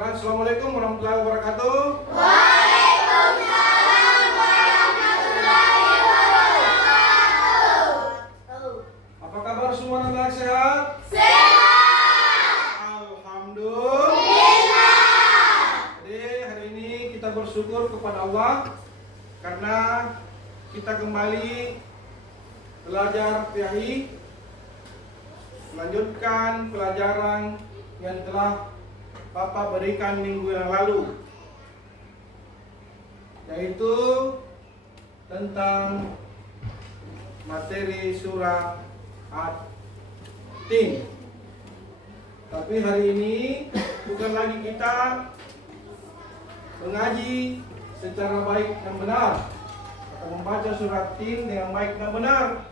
Assalamualaikum warahmatullahi wabarakatuh. Waalaikumsalam warahmatullahi wabarakatuh. Apa kabar semua anak-anak sehat? Sehat. Alhamdulillah. Jadi hari ini kita bersyukur kepada Allah karena kita kembali belajar PAI, melanjutkan pelajaran yang telah Bapak berikan minggu yang lalu, yaitu tentang materi surah At-Tin. Tapi hari ini bukan lagi kita mengaji secara baik dan benar atau membaca surah At-Tin dengan baik dan benar.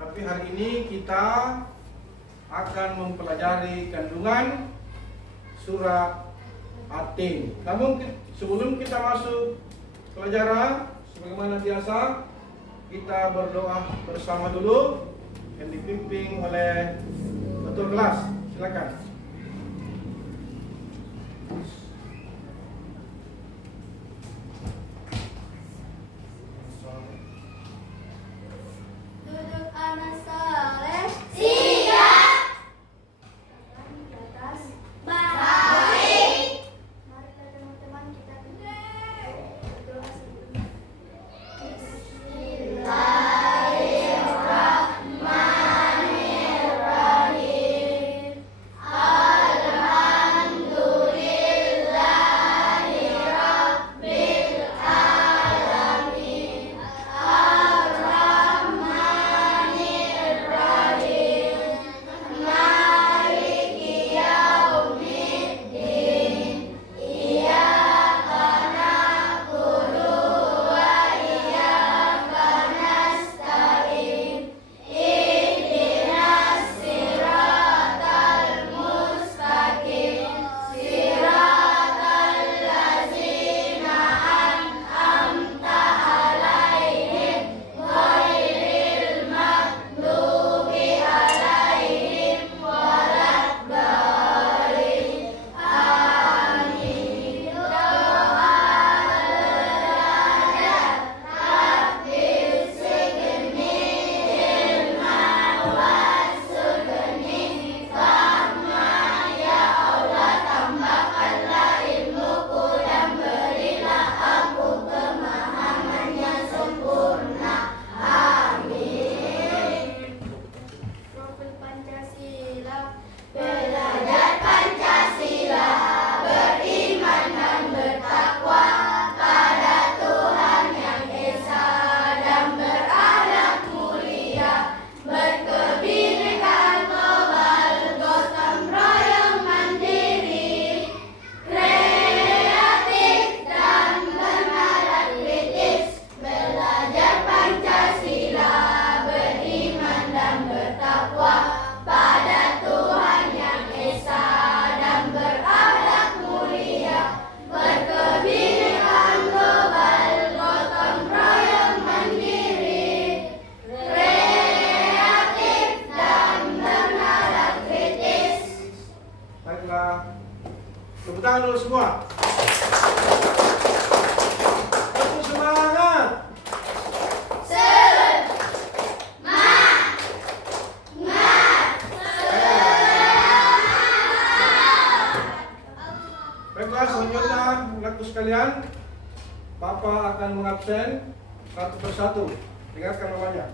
Tapi hari ini kita akan mempelajari kandungan surah At-Tin. Namun sebelum kita masuk pelajaran, sebagaimana biasa kita berdoa bersama dulu yang dipimpin oleh ketua kelas. Silakan. Duduk anak saleh. Siap. Di atas. Baik. Marilah teman-teman kita berdoa sebelumnya. Bismillahirrahmanirrahim. Alhamdulillahirabbil alamin. Ar-Rahmanirrahim. Maliki yaumiddin. Iyyaka na'budu wa iyyaka nasta'in. Ihdinas siratal mustaqim. Siratal ladzina an'amta 'alaihim ghairil maghdubi alaihim waladdallin. Amin. Doa Rabbi zidni ilman warzuqni fahman. Ya Allah, tambahkanlah ilmuku dan berilah aku pemahaman yang sempurna. Amin. Profil Pancasila. Belajar Pancasila, beriman dan bertakwa pada Tuhan Yang Esa dan berakhlak mulia, berkebinekaan global, gotong royong mandiri, kreatif dan bernalar kritis. Belajar Pancasila, beriman dan bertakwa pada Tuhan Yang Esa dan berakhlak mulia, berkebinekaan global, gotong royong mandiri, kreatif dan bernalar kritis. Baiklah, tepuk tangan dulu semua. Tepuk semangat. Baiklah, selanjutnya anak sekalian, Bapak akan mengabsen satu persatu. Dengarkan namanya.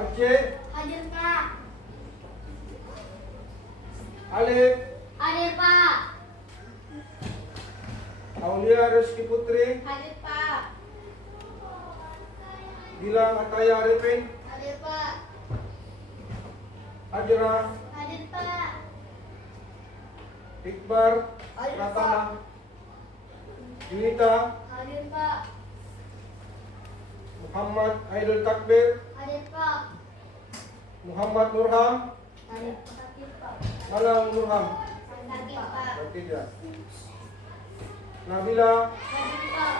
Aceh, Hadir Pak. Alif, Hadir Pak. Aulia Rizky Putri, Hadir Pak. Gilang Ataya Arifin, Hadir Pak. Hajra, Hadir Pak. Iqbar, Hadir, Pratama, Pak. Junita, Hadir Pak. Muhammad Aidul Takbir, Hadir Pak. Muhammad Nurham, Hadir Pak. Malang Nurham, Hadir Pak. bertiga. Nabila, Hadir Pak.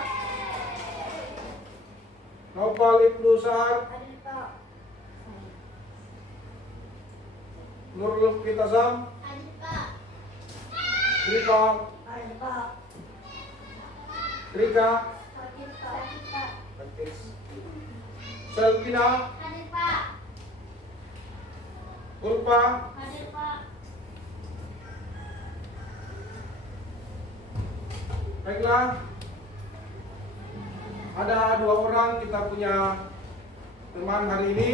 Naufal Ibnu Sa'ad, Hadir Pak. Nurul Kitasam, Hadir Pak. Rika, Hadir Pak. Rika, Hadir Pak. Hadir Pak. Selvina, Hadir Pak. Ulfa, Hadir Pak. baiklah. Ada 2 orang kita punya teman hari ini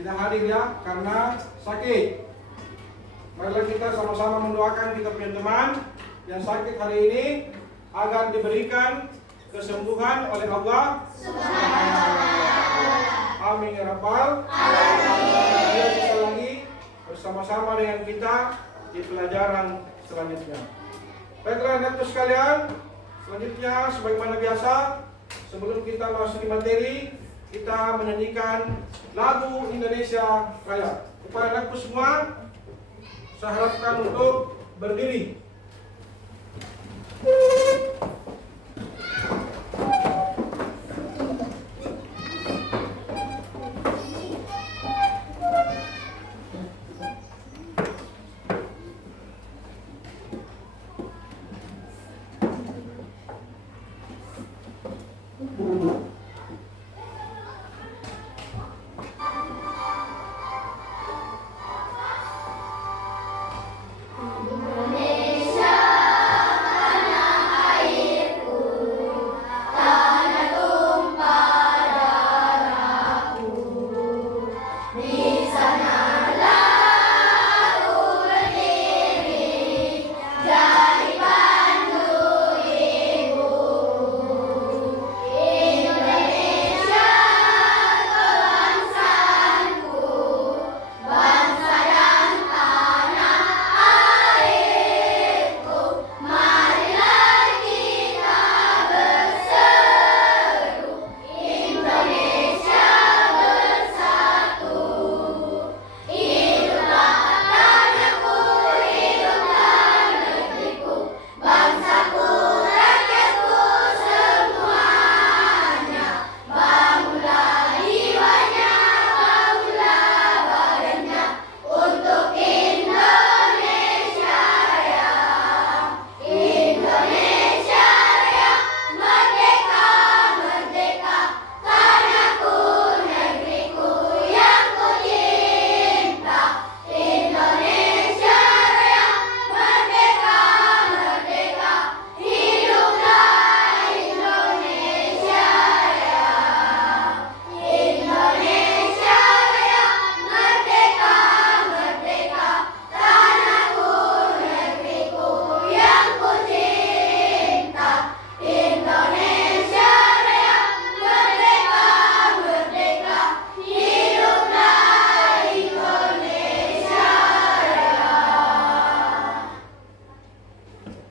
tidak hadir ya karena sakit. Marilah kita sama-sama mendoakan kita punya teman yang sakit hari ini agar diberikan kesembuhan oleh Allah Amin ya Rabbal Alamin. Dia bisa lagi bersama-sama dengan kita di pelajaran selanjutnya. Baiklah anak sekalian, selanjutnya sebagaimana biasa sebelum kita masuk di materi, kita menyanyikan lagu Indonesia Raya. Kepada anakku semua, saya harapkan untuk berdiri.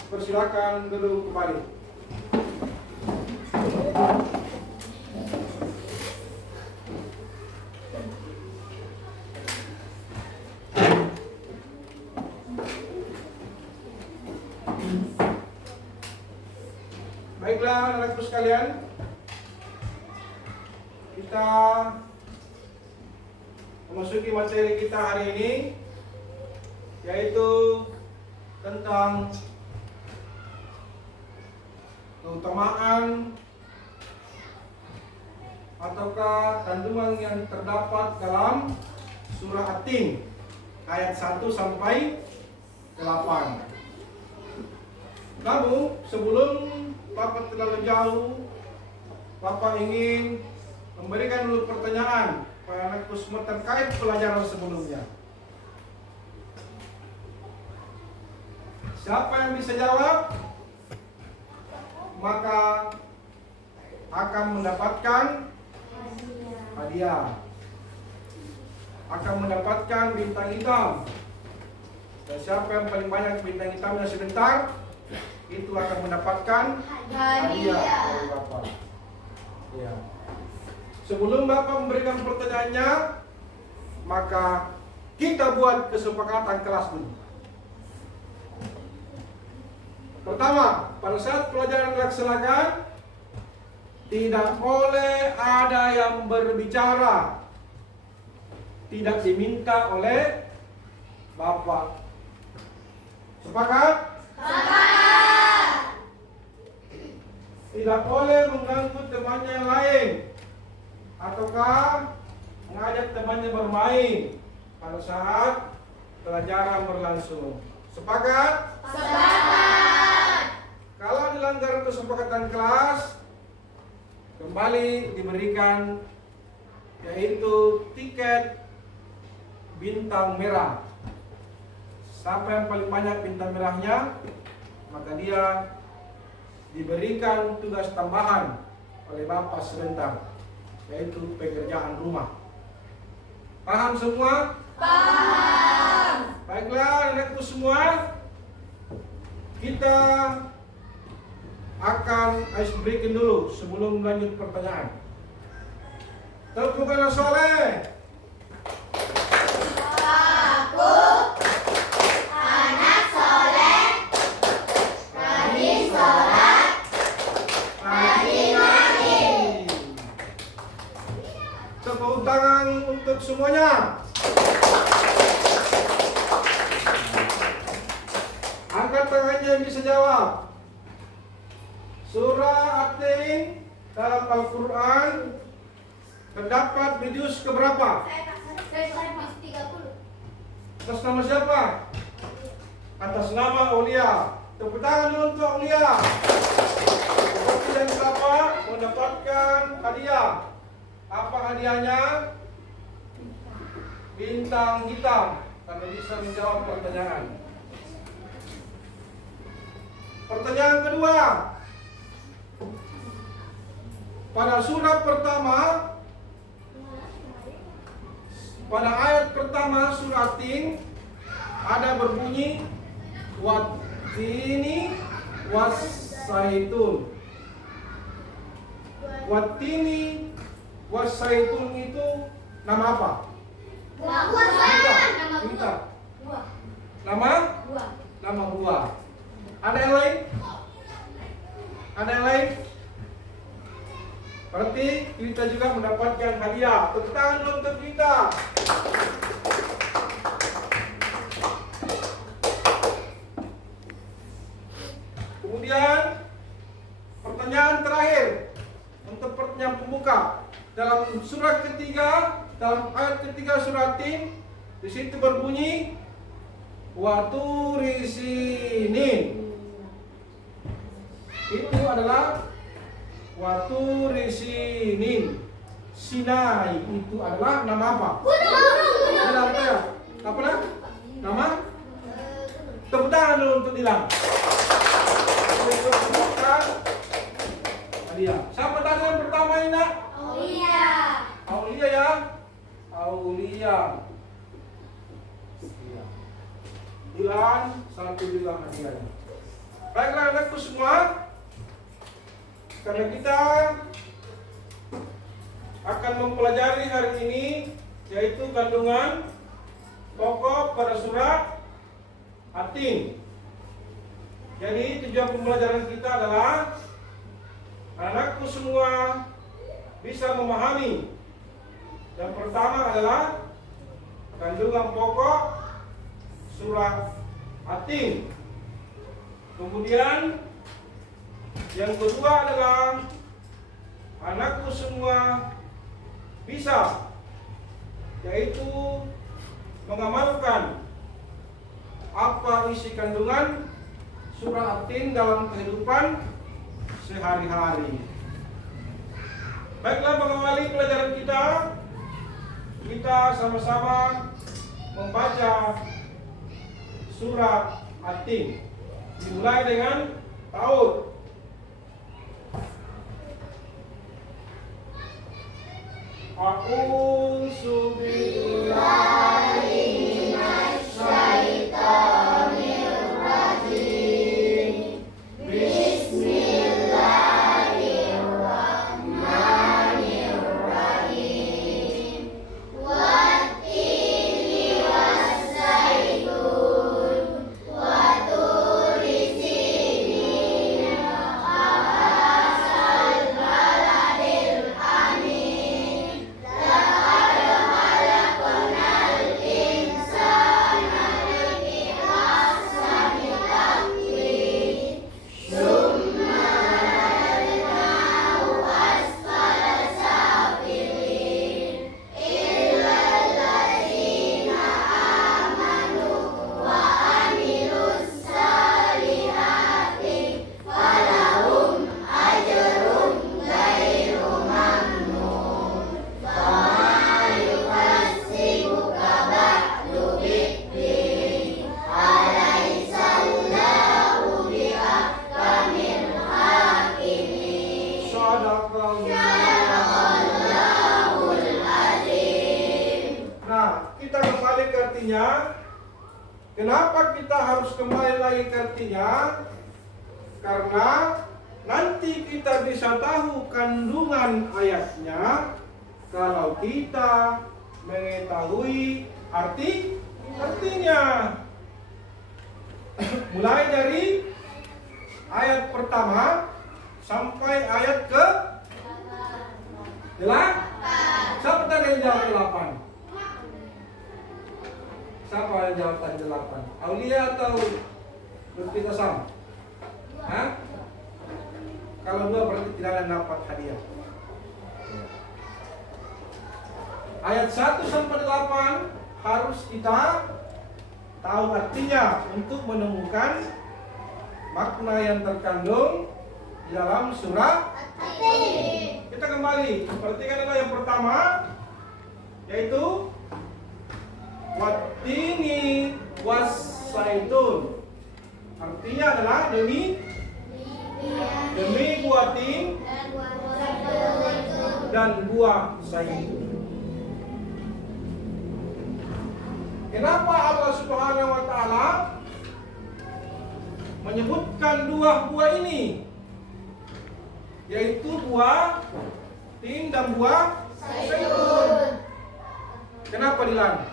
Persilakan duduk kembali. Baiklah anak-anakku sekalian, kita memasuki materi kita hari ini, yaitu tentang keutamaan ataukah kandungan yang terdapat dalam surah At-Tin ayat 1 sampai 8. Namun sebelum Bapak terlalu jauh, Bapak ingin memberikan dulu pertanyaan kepada anakku semua terkait pelajaran sebelumnya. Siapa yang bisa jawab, maka akan mendapatkan hadiah, akan mendapatkan bintang hitam. Dan siapa yang paling banyak bintang hitamnya sebentar, itu akan mendapatkan hadiah dari Bapak. Ya. Sebelum Bapak memberikan pertanyaannya, maka kita buat kesepakatan kelas dulu. Pertama, pada saat pelajaran dilaksanakan, Tidak boleh ada yang berbicara. Tidak diminta oleh Bapak. Sepakat? Sepakat. Tidak boleh mengganggu temannya yang lain ataukah mengajak temannya bermain pada saat pelajaran berlangsung. Sepakat? Sepakat. Kalau dilanggar kesepakatan kelas, kembali diberikan yaitu tiket bintang merah. Siapa yang paling banyak bintang merahnya, maka dia diberikan tugas tambahan oleh Bapak sebentar, yaitu pekerjaan rumah. Paham semua? Paham. Baiklah anakku semua, kita akan ice breaking dulu sebelum lanjut pertanyaan. Tepuk tangan soleh. Aku anak soleh, rajin sholat, rajin ngaji. Tepuk tangan untuk semuanya. Angkat tangannya yang bisa jawab. Surah At-Tin dalam Al-Quran terdapat di juz keberapa? Saya 30. Atas nama siapa? Atas nama Aulia. Tepuk tangan dulu untuk Aulia. Seperti dan siapa mendapatkan hadiah. Apa hadiahnya? Bintang hitam karena bisa menjawab pertanyaan. Pertanyaan kedua. Pada surat pertama, pada ayat pertama surat Tin ada berbunyi Wattini wassaitun. Wattini wassaitun itu nama apa? Buah. Kita. Buah. Nama? Buah. Nama buah. Ada yang lain? Ada yang lain? Berarti kita juga mendapatkan hadiah. Tepuk tangan dulu untuk kita. Kemudian pertanyaan terakhir untuk pertanyaan pembuka dalam surat ketiga, dalam ayat ketiga surat Tin, di situ berbunyi Waturisinin. Itu adalah Waturisinin. Sinai itu adalah nama apa? Gunung. Dilan apa ya? Apa dah? Nama? Tepuk tangan dulu untuk Dilan. Hadiah. Siapa tadi yang pertama ini nak? Aulia. Aulia ya? Aulia. Dilan, satu Dilan hadiahnya. Baiklah anakku semua, karena kita akan mempelajari hari ini yaitu kandungan pokok pada surat At-Tin. Jadi tujuan pembelajaran kita adalah anakku semua bisa memahami. Yang pertama adalah kandungan pokok surat At-Tin. Kemudian yang kedua adalah anakku semua bisa, yaitu mengamalkan apa isi kandungan surah At-Tin dalam kehidupan sehari-hari. Baiklah, mengawali pelajaran kita sama-sama membaca surah At-Tin. Dimulai dengan taud. A'udzu billahi minasy syaithanir rajim. Bismillahirrahmanirrahim. Wattini wassaitun, waturi sinin, wahasal balad. Sadaqallahul azim. Nah, kita kembali ke artinya. Kenapa kita harus kembali lagi ke artinya? Karena nanti kita bisa tahu kandungan ayatnya kalau kita mengetahui artinya. Mulai dari ayat pertama sampai ayat ke 8. Siapa tadi yang jawab 8? Siapa yang jawab tadi 8? Aulia atau Lutfi Tasam? Hah? Kalau 2 berarti tidak ada dapat hadiah. Ayat 1 sampai 8 harus kita tahu artinya untuk menemukan makna yang terkandung di dalam surah. Kita kembali, perhatikan adalah yang pertama, yaitu wattini wassaitun. Artinya adalah demi buah tin dan buah zaitun. Kenapa Allah Subhanahu wa taala menyebutkan 2 buah ini? Yaitu buah tin dan buah zaitun. Kenapa dilarang?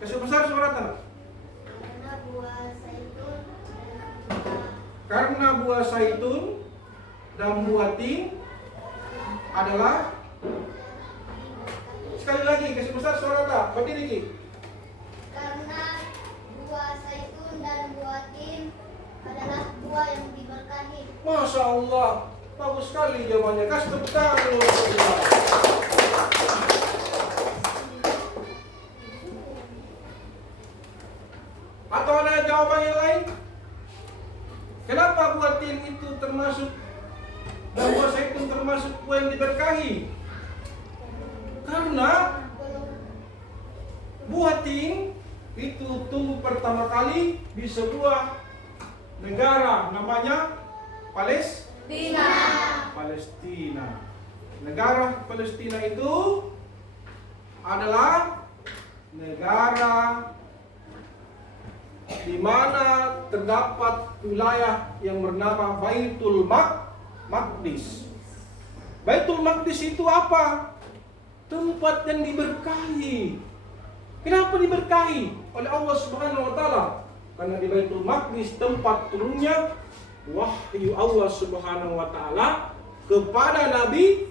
Kasih besar suara tanah. Karena buah zaitun dan buah tin adalah, sekali lagi kasih besar suara tak. Berdiri Ki. Karena buah zaitun dan buah tin adalah buah yang diberkahi. Masya Allah, bagus sekali jawabannya. Kasih tepuk tangan dulu. Atau ada jawaban yang lain? Kenapa buah tin itu termasuk dan buah zaitun termasuk buah yang diberkahi? Karena buah tin itu tumbuh pertama kali di sebuah negara namanya Palestina. Negara Palestina itu adalah negara di mana terdapat wilayah yang bernama Baitul Maqdis. Baitul Maqdis itu apa? Tempat yang diberkahi. Kenapa diberkahi oleh Allah Subhanahu wa taala? Karena di Baitul Maqdis tempat turunnya wahyu Allah Subhanahu wa taala kepada Nabi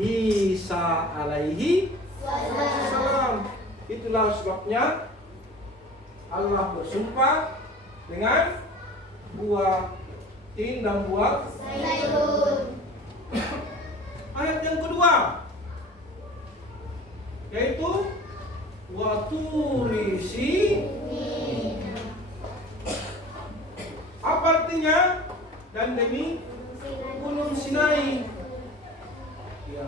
Isa alaihi salam. Itulah sebabnya Allah bersumpah dengan buah tin dan buah zaitun. Ayat yang kedua yaitu waturi sinin. Apa artinya? Dan demi Gunung Sinai. Ya.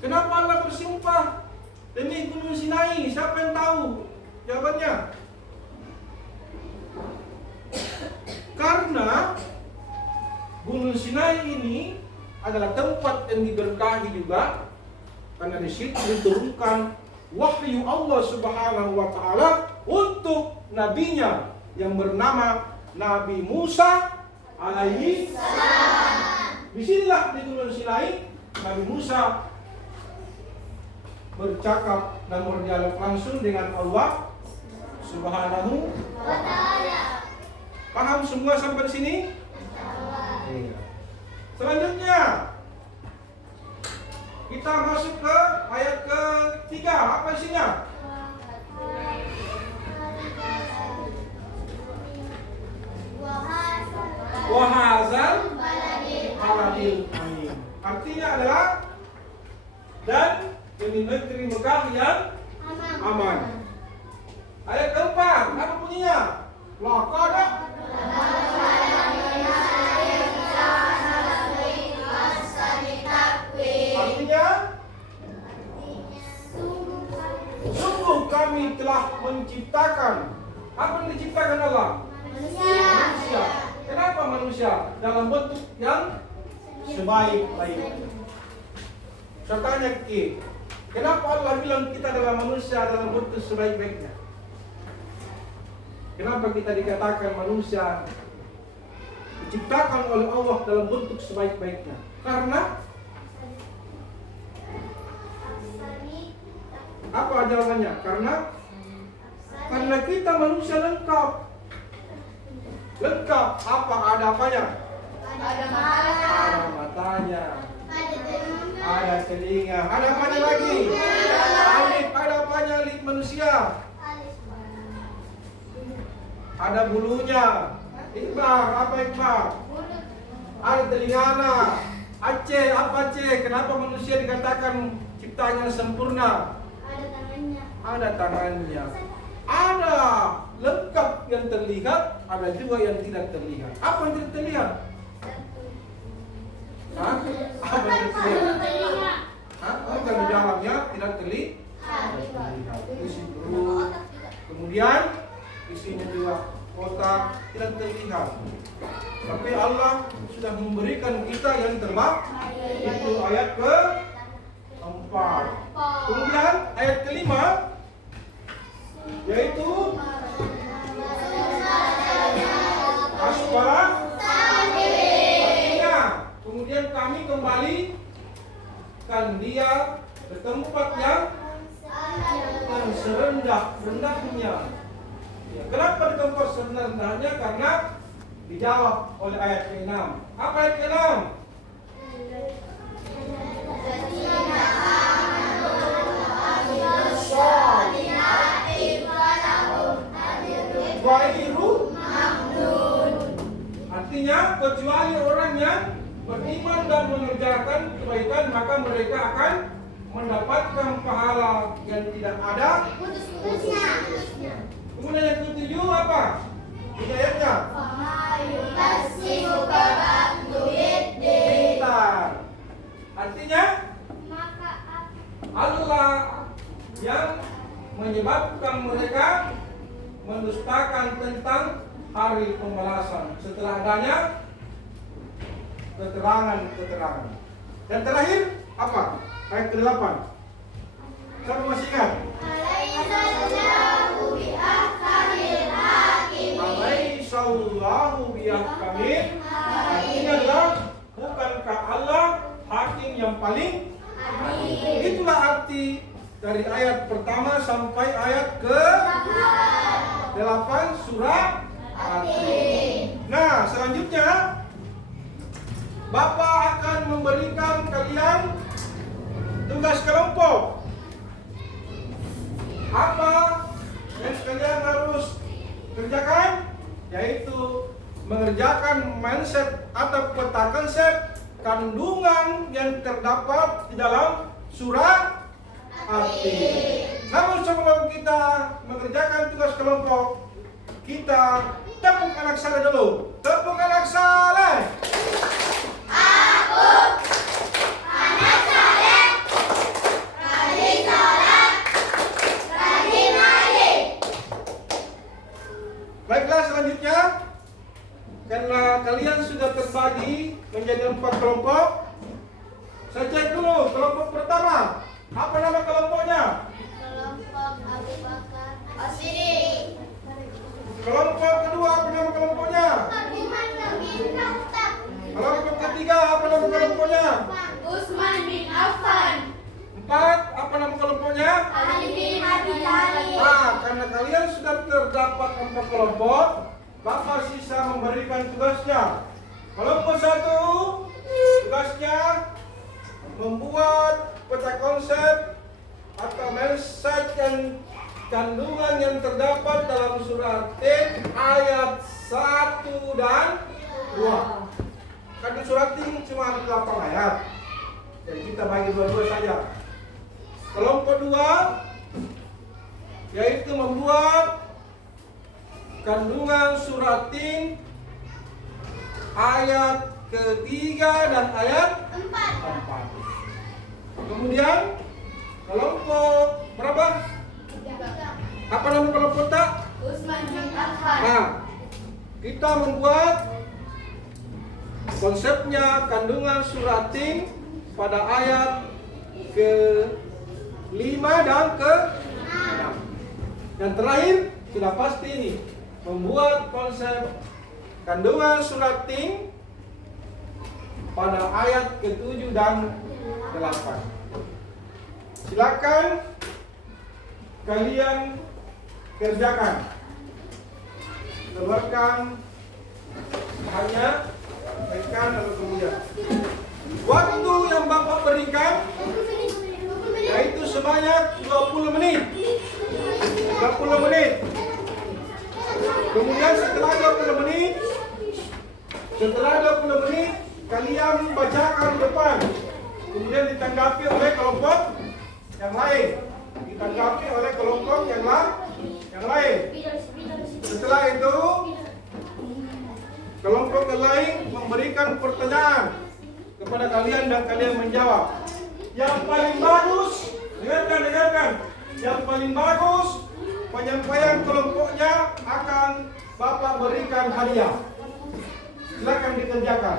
Kenapa Allah bersumpah demi Gunung Sinai? Siapa yang tahu jawabannya? Karena Gunung Sinai ini adalah tempat yang diberkahi juga, karena di situ diturunkan wahyu Allah Subhanahu wa taala untuk nabinya yang bernama Nabi Musa alaihi salam. Disinilah di Gunung Sinai Nabi Musa bercakap dan berdialog langsung dengan Allah Subhanahu wa taala. Paham semua sampai sini? Iya. Selanjutnya kita masuk ke ayat ketiga. Apa isinya? Wahazal baladil amin. Artinya adalah dan ini negeri Mekah yang aman. Ayat keempat, apa bunyinya? Laqad artinya sungguh kami telah menciptakan. Apa yang diciptakan Allah? Manusia. Kenapa apa manusia? Dalam bentuk yang sebaik-baiknya. Saya tanya Ki, kenapa Allah bilang kita adalah manusia dalam bentuk sebaik-baiknya? Kenapa kita dikatakan manusia diciptakan oleh Allah dalam bentuk sebaik-baiknya? Karena apa jawabannya? Karena kita manusia lengkap. Lengkap apa? Ada apanya? Ada mata, Ada matanya, ada telinga, ada telinga, ada apanya lagi? Alit, ada apanya alit manusia? Ada bulunya. Iqbal, apa Iqbal? Ada telingana. Aceh, apa Aceh? Kenapa manusia dikatakan ciptanya sempurna? ada tangannya. Ada tangannya. Ada lengkap yang terlihat, ada juga yang tidak terlihat. Apa yang tidak terlihat? Hah? Apa yang tidak terlihat? Telinga. Hah? Organ di dalamnya tidak terlihat. Isi perut. Kemudian isinya juga otak tidak terlihat. Tapi Allah sudah memberikan kita yang terbaik. Itu ayat ke-4. Kemudian ayat ke-5 yaitu asfala safilin. Kemudian kami kembalikan dia ke tempat yang serendah-rendahnya. Ya, kenapa di tempat serendah-rendahnya? Karena dijawab oleh ayat ke-6. Apa ayat ke-6? Ghairu mamnun. Artinya kecuali orang yang beriman dan mengerjakan kebaikan, maka mereka akan mendapatkan pahala yang tidak ada Putus-putusnya. Kemudian yang ketujuh apa? Ini ayatnya. Pintar. Artinya Allah yang menyebabkan mereka mendustakan tentang hari pembalasan setelah adanya keterangan. Dan terakhir apa? Ayat ke-8. Siapa masih ingat? Alaihissallahu bihakamin. Artinya adalah bukankah Allah hakim yang paling adil? Itulah arti dari ayat pertama sampai ayat ke-8 surat At-Tin. Nah, selanjutnya Bapak akan memberikan kalian tugas kelompok. Apa yang kalian harus kerjakan? Yaitu mengerjakan mindset atau peta konsep kandungan yang terdapat di dalam surat At-Tin. Namun sebelum kita mengerjakan tugas kelompok, kita tepuk anak saleh dulu. Tepuk anak saleh. Aku anak saleh, rajin sholat, rajin ngaji. Baiklah, selanjutnya karena kalian sudah terbagi menjadi 4 kelompok, saya cek dulu kelompok pertama. Apa nama kelompoknya? Kelompok Abu Bakar As-Siddiq. Kelompok kedua apa nama kelompoknya? Kelompok ketiga apa nama kelompoknya? Utsman bin Affan. 4 apa nama kelompoknya? Ali bin Abi Thalib. Nah, karena kalian sudah terdapat 4 kelompok, Bapak sisa memberikan tugasnya. Kelompok 1 tugasnya membuat peta konsep atau message dan kandungan yang terdapat dalam surat At-Tin ayat 1 dan 2. Kan di surat At-Tin cuma ada 8 ayat. Jadi kita bagi dua-dua saja. Kelompok 2 yaitu membuat kandungan surat At-Tin ayat ketiga dan ayat 4. Kemudian kelompok berapa? Apa nama kelompok tak? Utsman bin Affan. Nah, kita membuat Konsepnya kandungan surating pada ayat ke-5 dan ke-6. Dan terakhir, sudah pasti ini, membuat konsep kandungan surating pada ayat ke-7 dan 8. Silakan kalian kerjakan. Keluarkan bahannya, tekan lalu kemudian. Waktu yang Bapak berikan yaitu sebanyak 20 menit. 20 menit. Kemudian setelah 20 menit kalian bacakan di depan. Kemudian ditanggapi oleh kelompok yang lain. Ditanggapi oleh kelompok yang lain. Setelah itu kelompok yang lain memberikan pertanyaan kepada kalian dan kalian menjawab. Yang paling bagus, dengarkan. Yang paling bagus penyampaian kelompoknya akan Bapak berikan hadiah. Silakan dikerjakan.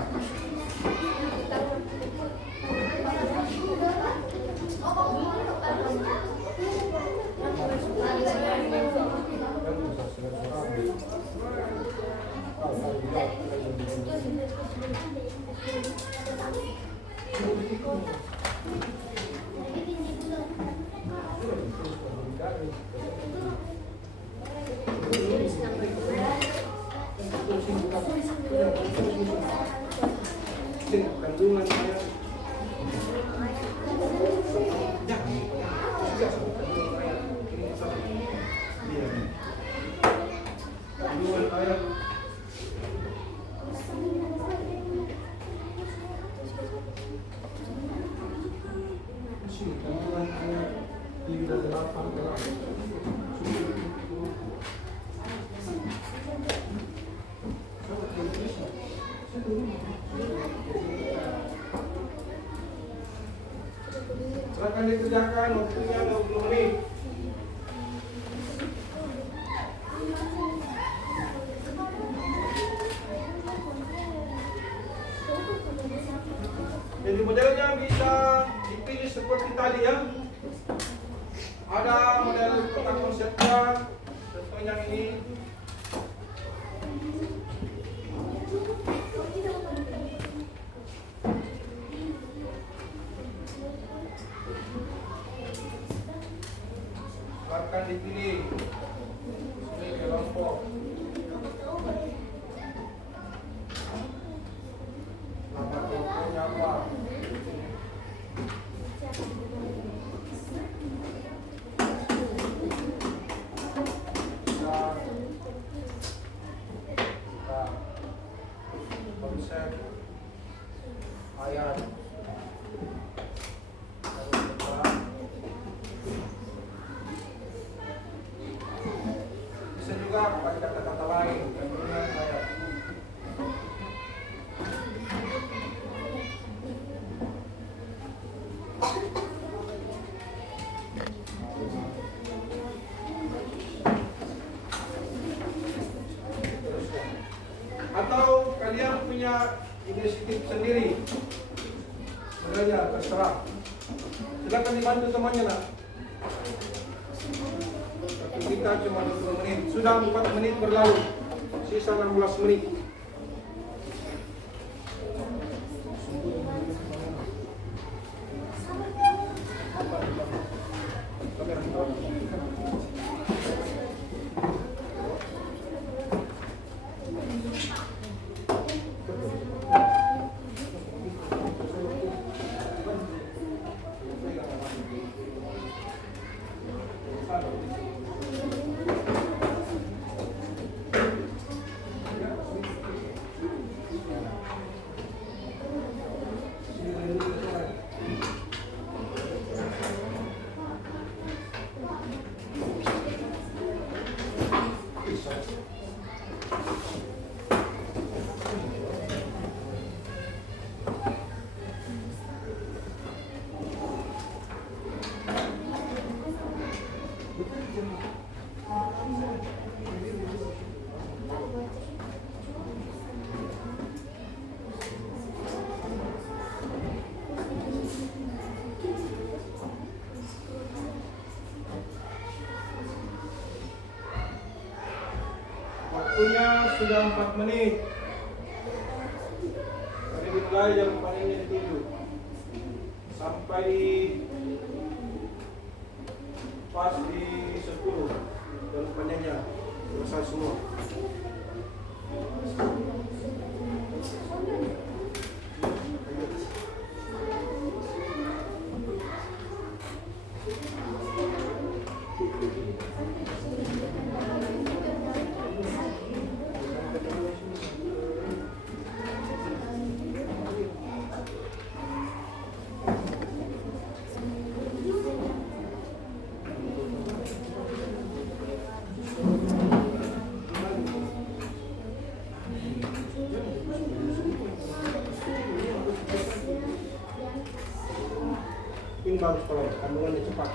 Kandungan ayat. Kandungan ayat. Kandungan ayat 38. Silakan dikerjakan, waktunya 20 menit. Jadi modelnya bisa dipilih seperti tadi ya. Ada model kotak konsepnya, contohnya ini. Akan dipilih sebagai kelompok. Nama kelompoknya apa? Konsep ayat. Bisa juga pakai kata-kata lain, kandungan ayat. Atau kalian punya inisiatif sendiri, sebenarnya terserah. Silakan dibantu temannya nak. Kita cuma 20 menit. Sudah 4 menit berlalu. Sisa 16 menit. sudah 4 menit. Tadi dimulai jam palingnya di 7 sampai di pas di 10 dan panjangnya selesai semua. Ini bagus kalau kandungannya cepat.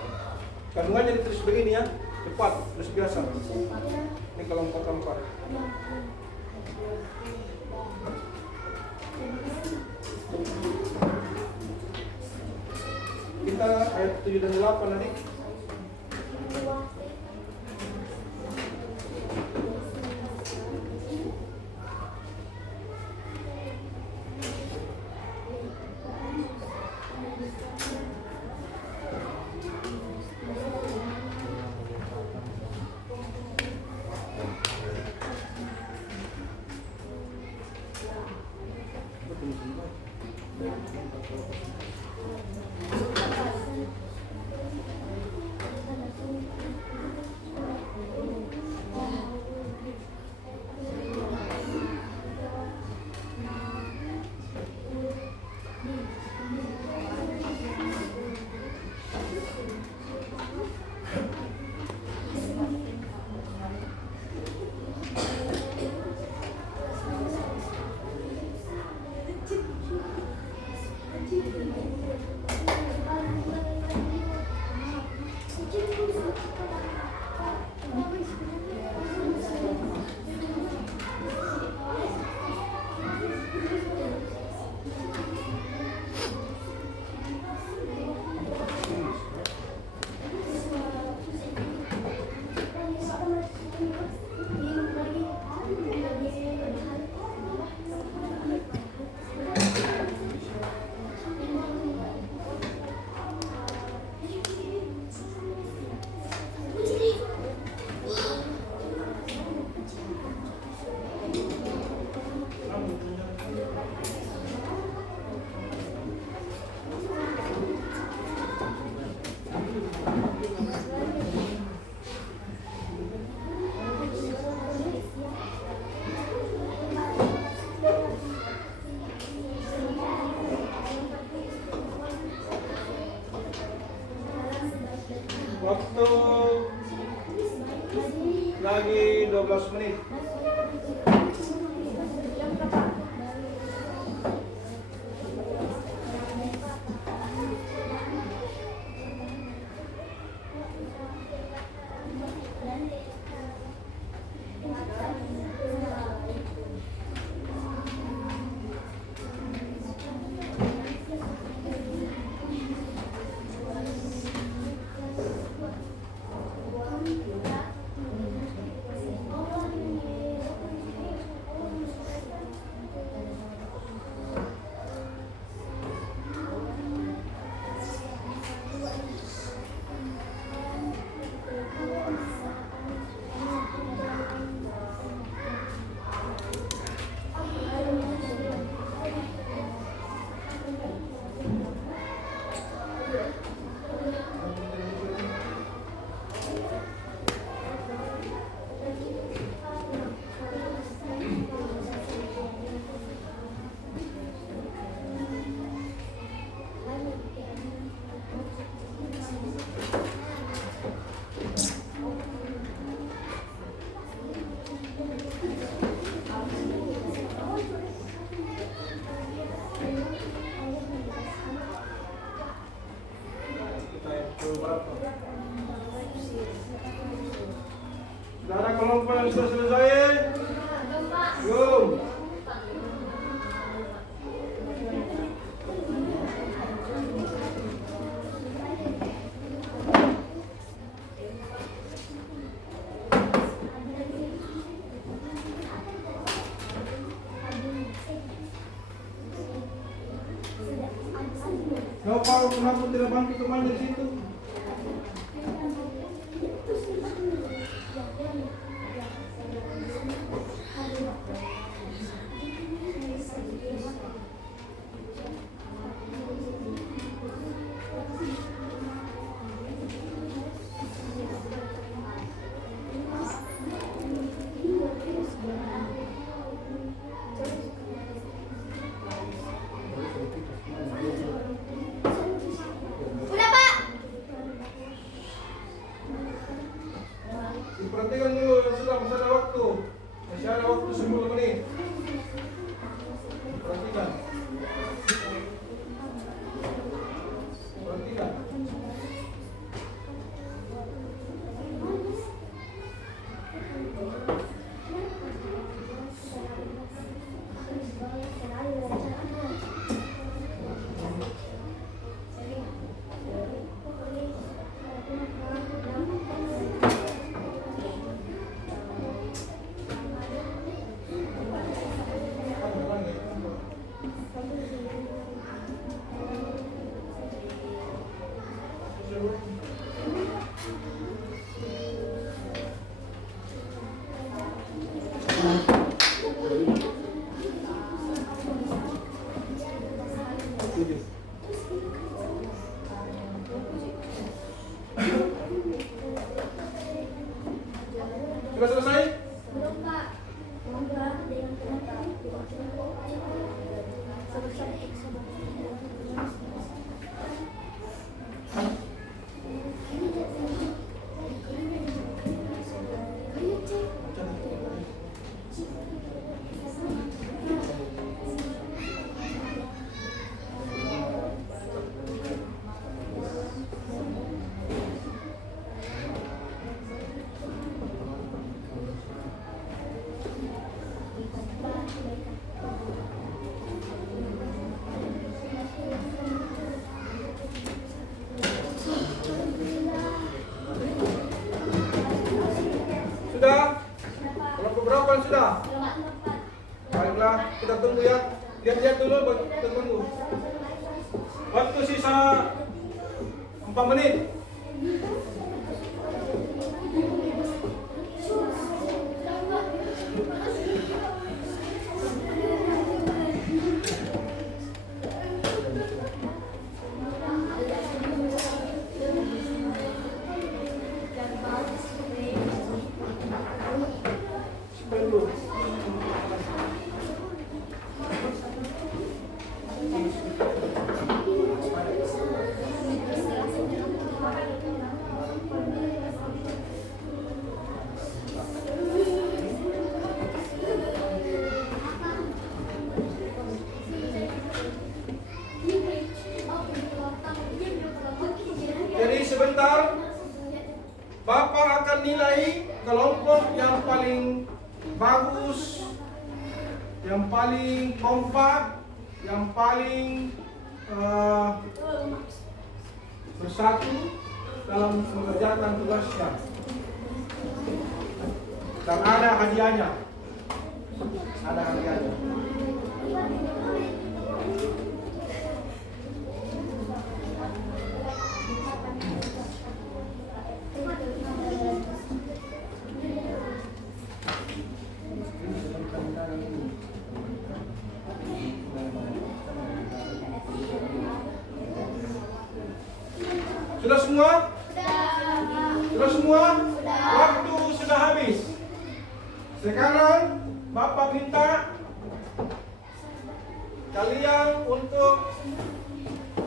Kandungannya terus begini ya, cepat, terus biasa. Ini kelompok-kelompok. Kita ayat 7 dan 8 nanti. Waktu lagi 12 menit. Saudara kelompok yang sudah selesai, Yum. Nopal, kenapa tidak bangkit teman dari situ? Udah, Pak. Diperhatikan dulu, sudah masih ada waktu. Masih ada waktu 10 menit. Perhatikan. Perhatikan. Sudah selesai? Belum, Pak. Sudah? Kalau keberapa sudah? Baiklah, kita tunggu ya. Lihat-lihat dulu, kita tunggu. Waktu sisa 4 menit. Jadi sebentar, Bapak akan nilai kelompok yang paling bagus, yang paling kompak, yang paling bersatu dalam mengerjakan tugasnya. Dan ada hadiahnya. Ada hadiahnya. Sudah semua? Sudah semua? Waktu sudah habis. Sekarang Bapak minta kalian untuk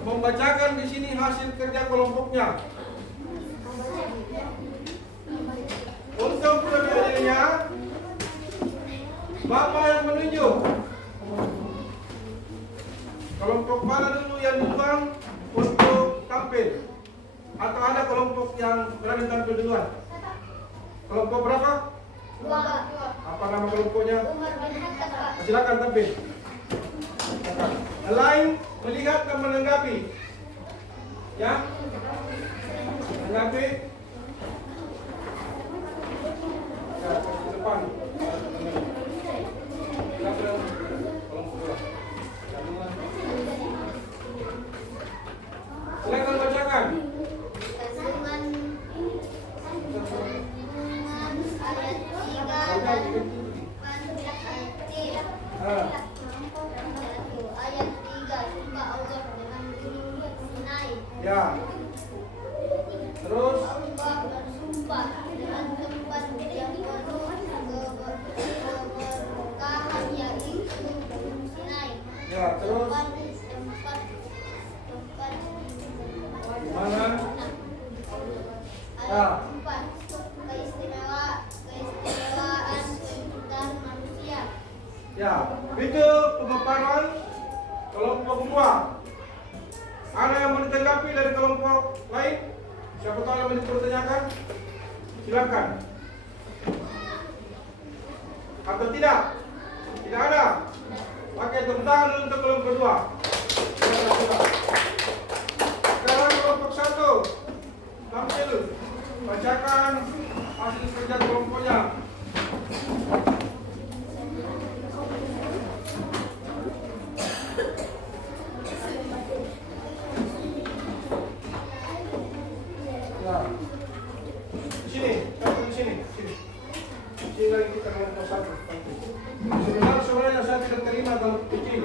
membacakan di sini hasil kerja kelompoknya. Untuk periodenya, Bapak yang menunjuk. Kelompok mana dulu yang duluan untuk tampil? Atau ada kelompok yang berani tampil duluan? Kelompok berapa? 2. Apa nama kelompoknya? Umar bin Khattab, Pak. Silakan tampil. Yang lain melihat dan menanggapi. Ya? Menanggapi. Ya, ke depan. Silakan kelompok dua. Ya, itu pemaparan kelompok kedua. Ada yang mau ditanggapi dari kelompok lain? Siapa tahu yang mau dipertanyakan? Silakan. Atau tidak? Tidak ada. Oke, tepuk tangan dulu untuk kelompok kedua. Sekarang kelompok satu. Tampil. Bacakan hasil kerja kelompoknya. Ya. Di sini, di sini. Sini lagi kita kelompok satu. Sebenarnya suaranya saya tidak terima kalau kecil.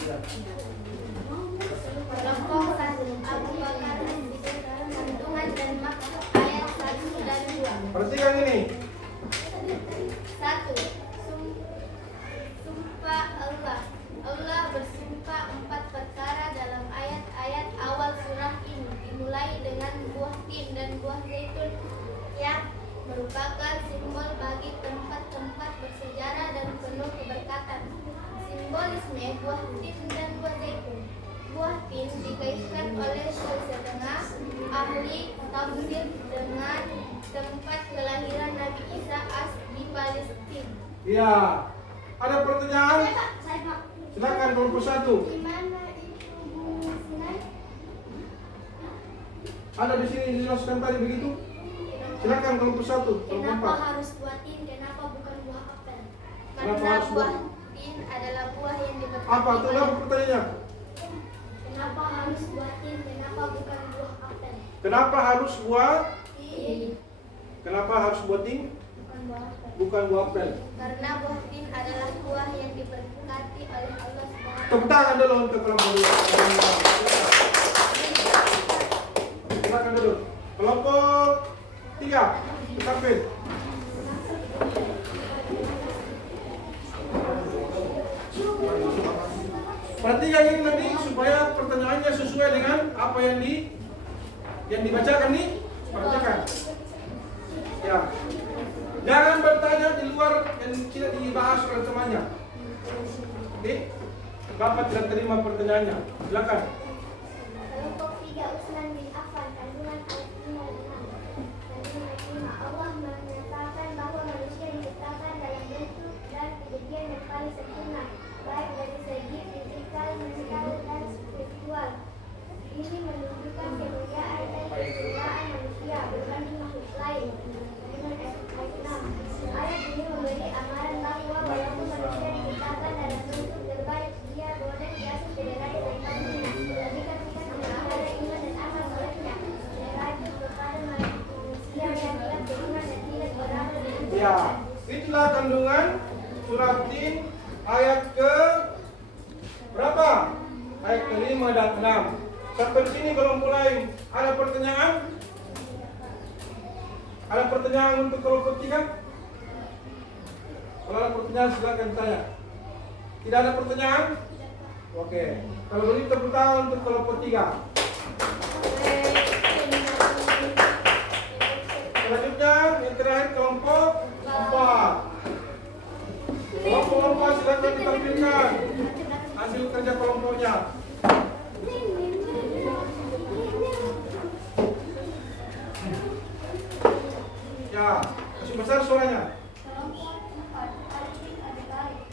Ya. Kelompok satu, Abu Bakar kandungan dan maksud ayat 1 dan 2. Perhatikan ini. 1. Sumpah Allah. Allah bersumpah 4 perkara dalam ayat-ayat awal surah ini, dimulai dengan buah tin dan buah zaitun yang merupakan simbol bagi tempat-tempat bersejarah dan penuh keberkatan. Simbolisme buah tin dan buah zaitun. Buah tin dikaitkan oleh setengah ahli tafsir dengan tempat kelahiran Nabi Isa di Palestina. Ya. Ada pertanyaan? Saya Pak. Silakan kelompok satu. Di mana itu Bumi Sinai? Ada di sini dijelaskan tadi begitu? Silakan kelompok satu. Kelompok Kenapa empat. harus buah tin? Kenapa bukan buah apel? Kenapa Karena harus buah buah- tin adalah buah yang diberkati. Apa itu apa pertanyaannya? Kenapa harus buah tin? Kenapa bukan buah apel? Kenapa harus buah? Tin, Kenapa harus buah ting? bukan buah apel. Bukan buah apel. Karena buah tin adalah buah yang diberkati oleh Allah Subhanahu. Tepuk tangan dulu untuk kelompok dua. Silakan dulu. Kelompok tiga. Tampil. Perhatikan ini nanti supaya pertanyaannya sesuai dengan apa yang dibacakan nih. Bacakan. Ya. Jangan bertanya di luar yang tidak dibahas oleh temannya. Oke? Bapak tidak terima pertanyaannya. Silakan. Kelompok 3 Utsman bin Affan kandungan ayat 5 dan 6. Kandungan ayat 5, Allah menyatakan bahwa manusia diciptakan dalam bentuk dan kejadian yang paling sempurna, baik dari segi fisikal, mental, dan spiritual. Ini menunjukkan kemuliaan dan kesempurnaan manusia berbanding makhluk lain. Kandungan ayat 6. Ayat ini memberi amaran bahwa walaupun manusia diciptakan dalam bentuk terbaik, dia boleh jatuh ke derajat yang paling hina. Tapi kan kita memelihara iman dan amal solehnya. Derajat kepada manusia yang tidak beriman dan tidak beramal dengan Ya, itulah kandungan surat Tin ayat ke berapa? Ayat ke-5 dan 6. Sampai di sini belum mulai. Ada pertanyaan? Ada pertanyaan untuk kelompok 3? Kalau ada pertanyaan silakan tanya. Tidak ada pertanyaan? Oke. Kalau begitu tepuk tangan untuk kelompok 3. Selanjutnya yang terakhir kelompok 4. Kelompok 4 silakan ditampilkan hasil kerja kelompoknya. Ya, kasih besar suaranya. Kelompok 4 Al-Jin Abi-Talib.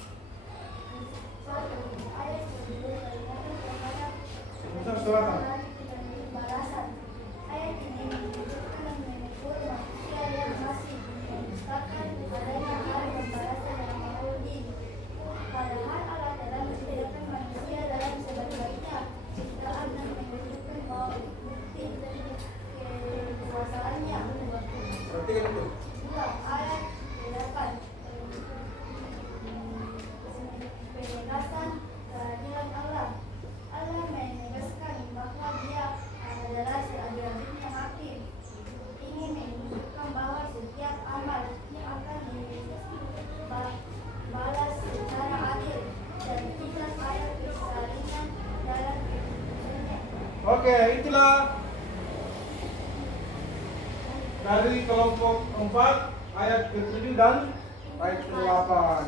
1. Ayat yang diberikan kepada Besar suara. balasan. Ayat ini menunjukkan menegur manusia yang masih mendustakan adanya hari pembalasan yang mahudin. Padahal Allah telah menciptakan manusia dalam sebaik-baiknya ciptaan dan menunjukkan bahwa bukti dari kekuasaannya. Perhatikan itu. 2. Ayat 8. Penegasan keadilan Allah. Allah menegaskan bahwa Dia adalah seadil-adilnya hakim. Ini menunjukkan bahwa setiap amal yang akan dibalas secara adil dan tidak ada persalinan dalam keputusannya. Oke, itulah dari kelompok 4 ayat ke-7 dan ayat ke-8.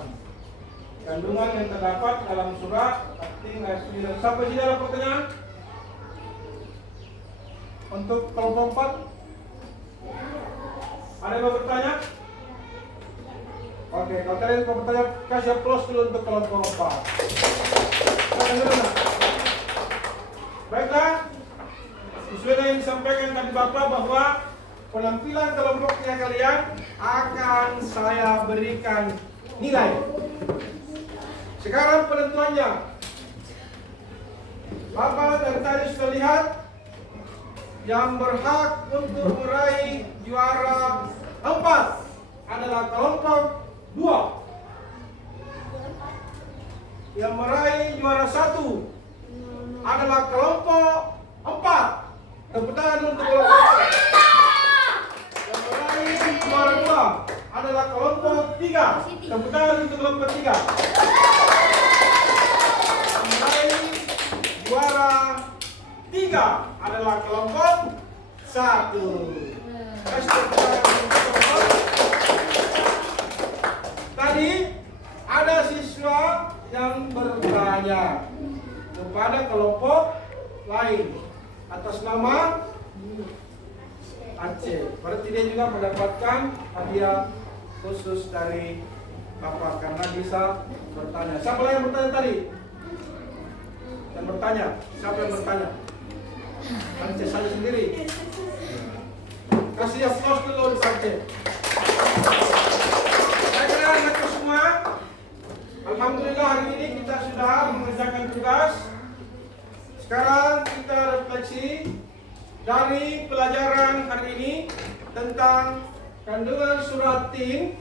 Kandungan yang terdapat dalam surat At-Tin ayat 9. Sampai sini ada pertanyaan? Untuk kelompok 4? Ada yang mau bertanya? Oke, kalau kalian mau bertanya, kasih applause dulu untuk kelompok 4. Baiklah, sesuai dengan yang disampaikan tadi Bapak bahwa penampilan kelompoknya kalian akan saya berikan nilai. Sekarang penentuannya, Bapak dari tadi sudah lihat yang berhak untuk meraih juara 4 adalah kelompok 2. Yang meraih juara 1 adalah kelompok 4. Tepuk tangan untuk kelompok 4. Yang meraih juara 2 adalah kelompok 3. Tepuk tangan untuk kelompok 3. Yang meraih juara 3 adalah kelompok 1. Kasih tepuk tangan untuk kelompok. Tadi ada siswa yang bertanya kepada kelompok lain atas nama Aceh. Berarti dia juga mendapatkan hadiah khusus dari Bapak karena bisa bertanya. Siapa yang bertanya tadi? Yang bertanya? Siapa yang bertanya? Aceh saja sendiri. Kasih applause dulu di Aceh. Baiklah anakku semua. Alhamdulillah hari ini kita sudah mengerjakan tugas. Sekarang kita refleksi dari pelajaran hari ini tentang kandungan surat Tin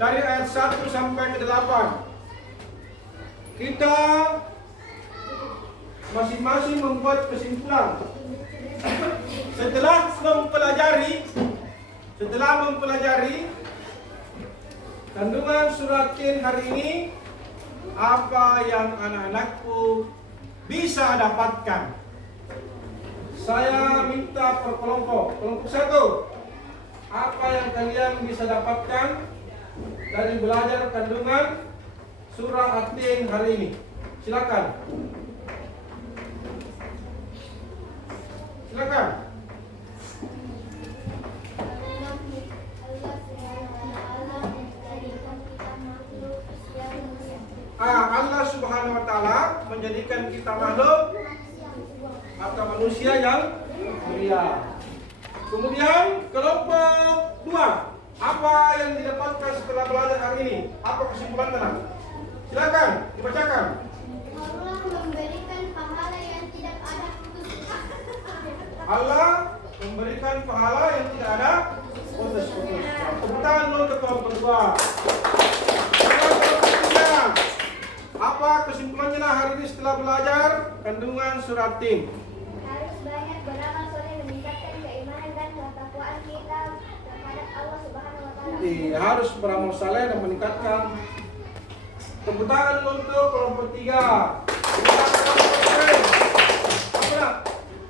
dari ayat 1 sampai ke 8. Kita masing-masing membuat kesimpulan. Setelah mempelajari kandungan surat Tin hari ini, apa yang anak-anakku bisa dapatkan? Saya minta per kelompok. Kelompok 1, apa yang kalian bisa dapatkan dari belajar kandungan surah At-Tin hari ini? Silakan. Silakan. Allah Subhanahu wa Ta'ala menjadikan kita makhluk atau manusia yang mulia. Kemudian kelompok 2, apa yang didapatkan setelah belajar hari ini? Apa kesimpulan tenang? Silakan dibacakan. Allah memberikan pahala yang tidak ada putus-putus. Allah memberikan pahala yang tidak ada putus-putus. Tepuk tangan untuk kelompok 2. Apa kesimpulannya hari ini setelah belajar kandungan surat Tin? Harus banyak beramal soleh meningkatkan keimanan dan ketakwaan kita terhadap Allah Subhanahu wa Ta'ala. Harus beramal saleh dan meningkatkan. Tepuk tangan untuk kelompok 3. Apa?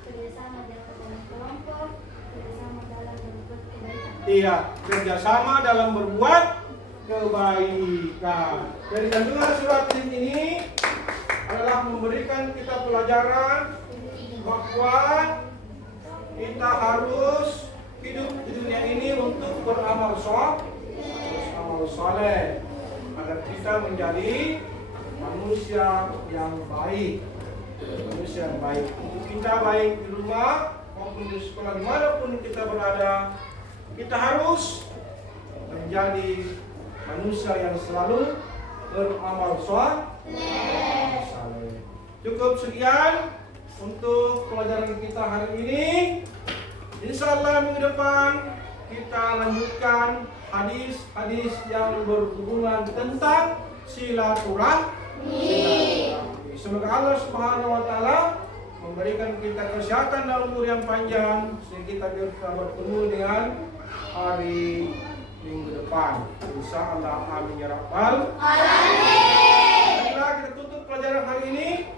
Kerjasama dalam kelompok, kerjasama dalam berbuat kebaikan. Iya, kerjasama dalam berbuat kebaikan. Dari kandungan surat Tin ini adalah memberikan kita pelajaran bahwa kita harus hidup di dunia ini untuk beramal soleh agar kita menjadi manusia yang baik. Kita baik di rumah maupun di sekolah, dimanapun kita berada, kita harus menjadi manusia yang selalu beramal soleh. Cukup sekian untuk pelajaran kita hari ini. Insya Allah minggu depan kita lanjutkan hadis-hadis yang berhubungan tentang silaturahmi. Semoga Allah Subhanahu wa Ta'ala memberikan kita kesehatan dan umur yang panjang sehingga kita bisa bertemu dengan hari minggu depan. Insya Allah, amin ya rabbal alamin. Kita tutup pelajaran hari ini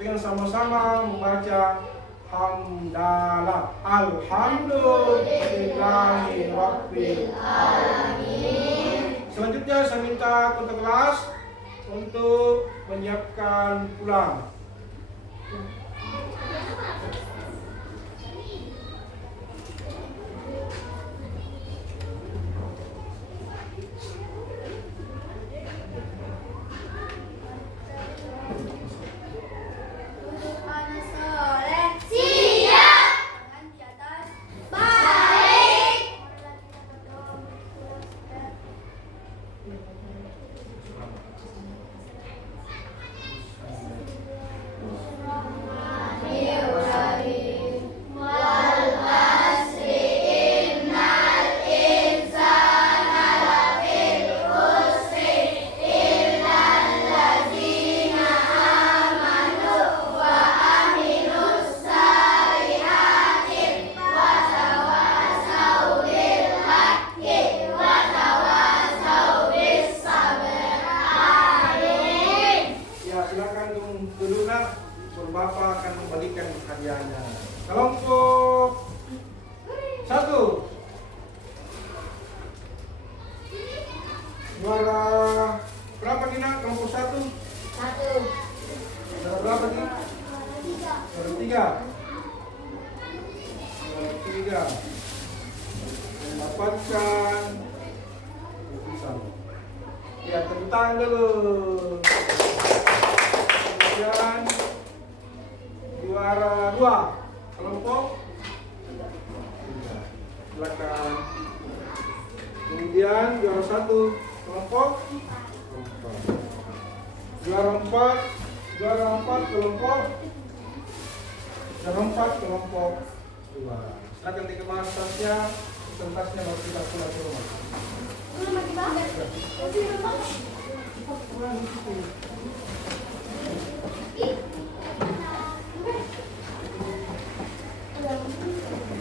dengan sama-sama membaca hamdalah. Alhamdulillahi rabbil alamin. Selanjutnya saya minta kota kelas untuk menyiapkan pulang. Duduk anak soleh. Siap. Tangan di atas. Baik. Marilah kita berdoa pulang sudah. Bismillahirrahmanirrahim. Wal asri innal insana lafil khusri illal ladzina amanu wa amilus salihati wa tawasau bil haqqi wa tawasau bis sabr. Amin. Ya, silakan duduk nak. Bapak akan membagikan hadiahnya. Kelompok 1. Juara berapa nih nak? Kelompok 1. 1. Juara berapa nih? Juara 3. Juara 3. Mendapatkan pisang. Ya, tepuk tangan dulu. Kemudian juara 2 kelompok 3. Silakan. Kemudian juara 1 kelompok 4. Juara 4 kelompok 2. Silakan dikemas tasnya, tasnya baru kita pulang ke rumah. Belum lagi banget. Masih rumah. Pulang di situ. Ih,